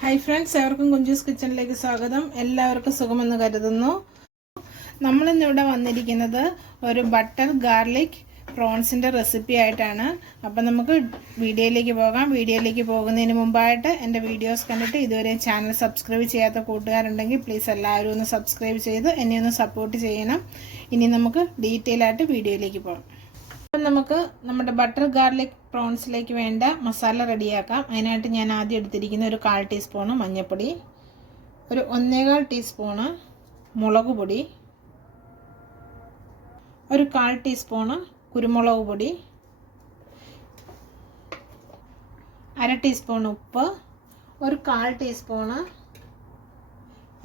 Hi friends, എവർക്കും Kunjus കിച്ചണിലേക്ക് സ്വാഗതം. എല്ലാവർക്കും സുഖമെന്ന് കരുതുന്നു. നമ്മളിന്നിവിടെ വന്നിരിക്കുന്നത് ഒരു ബട്ടർ ഗാർലിക് പ്രോൺസിൻ്റെ റെസിപ്പി ആയിട്ടാണ്. അപ്പം നമുക്ക് വീഡിയോയിലേക്ക് പോകാം. വീഡിയോയിലേക്ക് പോകുന്നതിന് മുമ്പായിട്ട് എൻ്റെ വീഡിയോസ് കണ്ടിട്ട് ഇതുവരെ ചാനൽ സബ്സ്ക്രൈബ് ചെയ്യാത്ത കൂട്ടുകാരുണ്ടെങ്കിൽ പ്ലീസ് എല്ലാവരും ഒന്ന് സബ്സ്ക്രൈബ് ചെയ്ത് എന്നെ ഒന്ന് സപ്പോർട്ട് ചെയ്യണം. ഇനി നമുക്ക് ഡീറ്റെയിൽ ആയിട്ട് വീഡിയോയിലേക്ക് പോകാം. അപ്പം നമുക്ക് നമ്മുടെ ബട്ടർ ഗാർലിക് പ്രോൺസിലേക്ക് വേണ്ട മസാല റെഡിയാക്കാം. അതിനായിട്ട് ഞാൻ ആദ്യം എടുത്തിരിക്കുന്ന ഒരു 1/4 ടീസ്പൂണ് മഞ്ഞൾപ്പൊടി, ഒരു 1/4 ടീസ്പൂണ് മുളക് പൊടി, ഒരു 1/4 ടീസ്പൂണ് കുരുമുളക് പൊടി, 1/2 ടീസ്പൂൺ ഉപ്പ്, ഒരു 1/4 ടീസ്പൂണ്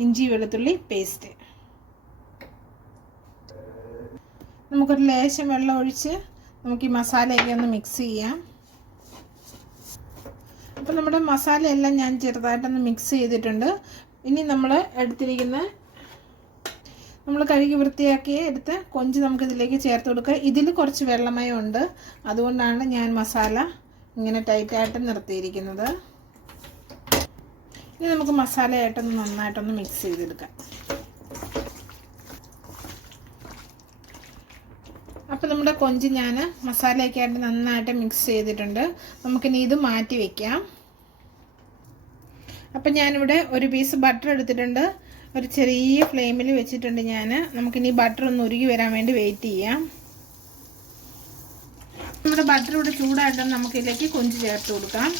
ഇഞ്ചി വെളുത്തുള്ളി പേസ്റ്റ്. നമുക്കൊരു ലേശം വെള്ളം ഒഴിച്ച് നമുക്ക് ഈ മസാലയൊക്കെ ഒന്ന് മിക്സ് ചെയ്യാം. അപ്പോൾ നമ്മുടെ മസാലയെല്ലാം ഞാൻ ചെറുതായിട്ടൊന്ന് മിക്സ് ചെയ്തിട്ടുണ്ട്. ഇനി നമ്മൾ കഴുകി വൃത്തിയാക്കി എടുത്ത കൊഞ്ച് നമുക്കിതിലേക്ക് ചേർത്ത് കൊടുക്കുക. ഇതിൽ കുറച്ച് വെള്ളമയം ഉണ്ട്, അതുകൊണ്ടാണ് ഞാൻ മസാല ഇങ്ങനെ ടൈറ്റായിട്ട് നിർത്തിയിരിക്കുന്നത്. ഇനി നമുക്ക് മസാലയായിട്ടൊന്ന് നന്നായിട്ടൊന്ന് മിക്സ് ചെയ്തെടുക്കാം. അപ്പോൾ നമ്മുടെ കൊഞ്ച് ഞാൻ മസാലയൊക്കെ ആയിട്ട് നന്നായിട്ട് മിക്സ് ചെയ്തിട്ടുണ്ട്. നമുക്കിനി ഇത് മാറ്റി വയ്ക്കാം. അപ്പം ഞാനിവിടെ ഒരു പീസ് ബട്ടർ എടുത്തിട്ടുണ്ട്. ഒരു ചെറിയ ഫ്ലെയിമിൽ വെച്ചിട്ടുണ്ട് നമുക്കിനി ബട്ടർ ഒന്ന് ഉരുകി വരാൻ വേണ്ടി വെയിറ്റ് ചെയ്യാം. നമ്മുടെ ബട്ടർ ഇവിടെ ചൂടായിട്ട് നമുക്കിതിലേക്ക് കൊഞ്ച് ചേർത്ത് കൊടുക്കാം.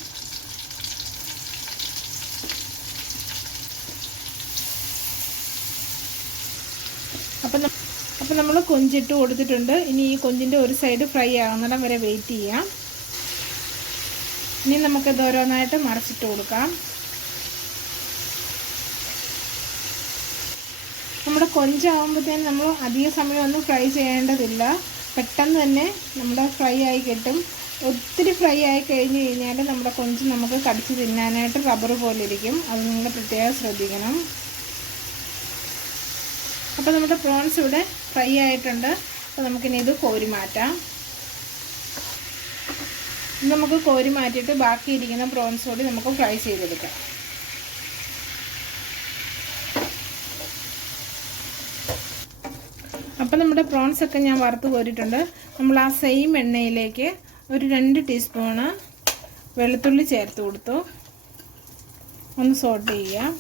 അപ്പോൾ നമ്മൾ കൊഞ്ചിട്ട് കൊടുത്തിട്ടുണ്ട്. ഇനി ഈ കൊഞ്ചിൻ്റെ ഒരു സൈഡ് ഫ്രൈ ആകുന്നിടം വരെ വെയിറ്റ് ചെയ്യാം. ഇനി നമുക്കത് ഓരോന്നായിട്ട് മറിച്ചിട്ട് കൊടുക്കാം. നമ്മുടെ കൊഞ്ചാകുമ്പോഴത്തേനും നമ്മൾ അധിക സമയമൊന്നും ഫ്രൈ ചെയ്യേണ്ടതില്ല. പെട്ടെന്ന് തന്നെ നമ്മുടെ ഫ്രൈ ആയി കിട്ടും. ഒത്തിരി ഫ്രൈ ആയി കഴിഞ്ഞ് കഴിഞ്ഞാൽ നമ്മുടെ കൊഞ്ച് നമുക്ക് കടിച്ച് തിന്നാനായിട്ട് റബ്ബർ പോലെ ഇരിക്കും. അത് നിങ്ങൾ പ്രത്യേകം ശ്രദ്ധിക്കണം. അപ്പോൾ നമ്മുടെ പ്രോൺസ് ഇവിടെ ഫ്രൈ ആയിട്ടുണ്ട്. അപ്പോൾ നമുക്കിനി ഇത് കോരി മാറ്റാം. നമുക്ക് കോരി മാറ്റിയിട്ട് ബാക്കിയിരിക്കുന്ന പ്രോൺസ് കൂടി നമുക്ക് ഫ്രൈ ചെയ്തെടുക്കാം. അപ്പോൾ നമ്മുടെ പ്രോൺസ് ഒക്കെ ഞാൻ വറുത്ത് കോരിയിട്ടുണ്ട്. നമ്മൾ ആ സെയിം എണ്ണയിലേക്ക് ഒരു 2 ടീസ്പൂണ് വെളുത്തുള്ളി ചേർത്ത് കൊടുത്തു. ഒന്ന് സോട്ട് ചെയ്യുക.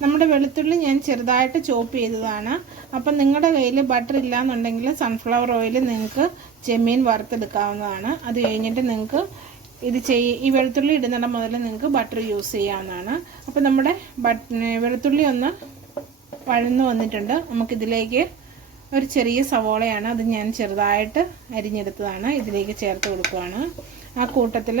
നമ്മുടെ വെളുത്തുള്ളി ഞാൻ ചെറുതായിട്ട് ചോപ്പ് ചെയ്തതാണ്. അപ്പം നിങ്ങളുടെ കയ്യിൽ ബട്ടർ ഇല്ലയെന്നുണ്ടെങ്കിൽ സൺഫ്ലവർ ഓയിൽ നിങ്ങൾക്ക് ചെമ്മീൻ വറുത്തെടുക്കാവുന്നതാണ്. അത് കഴിഞ്ഞിട്ട് നിങ്ങൾക്ക് ഈ വെളുത്തുള്ളി ഇടുന്നിടം മുതൽ നിങ്ങൾക്ക് ബട്ടർ യൂസ് ചെയ്യാവുന്നതാണ്. അപ്പോൾ നമ്മുടെ വെളുത്തുള്ളി ഒന്ന് വഴന്നു വന്നിട്ടുണ്ട്. നമുക്കിതിലേക്ക് ഒരു ചെറിയ സവോളയാണ്, അത് ഞാൻ ചെറുതായിട്ട് അരിഞ്ഞെടുത്തതാണ്, ഇതിലേക്ക് ചേർത്ത് കൊടുക്കുകയാണ്. ആ കൂട്ടത്തിൽ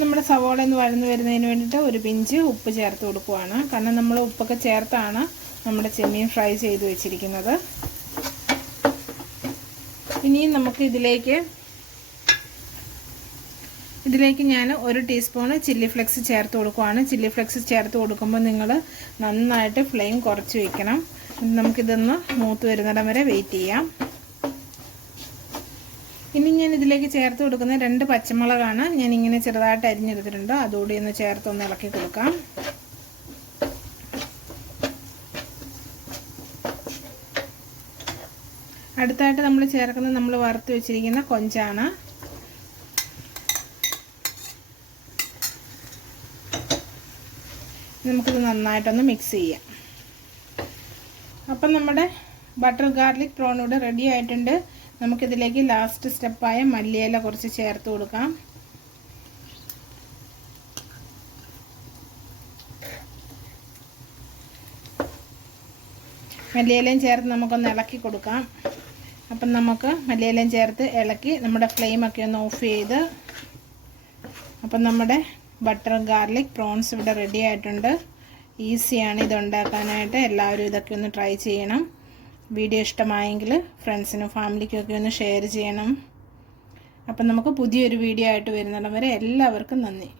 നമ്മുടെ സവോള ഒന്ന് വഴന്നു വരുന്നതിന് വേണ്ടിയിട്ട് ഒരു പിഞ്ച് ഉപ്പ് ചേർത്ത് കൊടുക്കുകയാണ്. കാരണം നമ്മൾ ഉപ്പൊക്കെ ചേർത്താണ് നമ്മുടെ ചെമ്മീൻ ഫ്രൈ ചെയ്ത് വെച്ചിരിക്കുന്നത്. ഇനിയും നമുക്ക് ഇതിലേക്ക് ഞാൻ 1 ടീസ്പൂണ് ചില്ലി ഫ്ലെക്സ് ചേർത്ത് കൊടുക്കുകയാണ്. ചില്ലി ഫ്ലെക്സ് ചേർത്ത് കൊടുക്കുമ്പോൾ നിങ്ങൾ നന്നായിട്ട് ഫ്ലെയിം കുറച്ച് വയ്ക്കണം. നമുക്കിതൊന്ന് മൂത്ത് വരുന്നിടം വരെ വെയിറ്റ് ചെയ്യാം. ഇനി ഞാൻ ഇതിലേക്ക് ചേർത്ത് കൊടുക്കുന്ന 2 പച്ചമുളകാണ്. ഞാനിങ്ങനെ ചെറുതായിട്ട് അരിഞ്ഞെടുത്തിട്ടുണ്ട്. അതുകൂടി ഒന്ന് ചേർത്തൊന്ന് ഇളക്കി കൊടുക്കാം. അടുത്തായിട്ട് നമ്മൾ ചേർക്കുന്നത് നമ്മൾ വറുത്ത് വെച്ചിരിക്കുന്ന കൊഞ്ചാണ്. നമുക്കിത് നന്നായിട്ടൊന്ന് മിക്സ് ചെയ്യാം. അപ്പം നമ്മുടെ ബട്ടർ ഗാർലിക് പ്രോൺ ഇവിടെ റെഡി ആയിട്ടുണ്ട്. നമുക്കിതിലേക്ക് ലാസ്റ്റ് സ്റ്റെപ്പായ മല്ലിയില കുറച്ച് ചേർത്ത് കൊടുക്കാം. മല്ലിയിലയും ചേർത്ത് നമുക്കൊന്ന് ഇളക്കി കൊടുക്കാം. അപ്പം നമുക്ക് മല്ലിയിലയും ചേർത്ത് ഇളക്കി നമ്മുടെ ഫ്ലെയിമൊക്കെ ഒന്ന് ഓഫ് ചെയ്ത് അപ്പം നമ്മുടെ ബട്ടർ ഗാർലിക് പ്രോൺസ് ഇവിടെ റെഡി ആയിട്ടുണ്ട്. ഈസിയാണ് ഇത് ഉണ്ടാക്കാനായിട്ട്. എല്ലാവരും ഇതൊക്കെ ഒന്ന് ട്രൈ ചെയ്യണം. വീഡിയോ ഇഷ്ടമായെങ്കിൽ ഫ്രണ്ട്സിനും ഫാമിലിക്കൊക്കെ ഒന്ന് ഷെയർ ചെയ്യണം. അപ്പം നമുക്ക് പുതിയൊരു വീഡിയോ ആയിട്ട് വരുന്നിടം വരെ എല്ലാവർക്കും നന്ദി.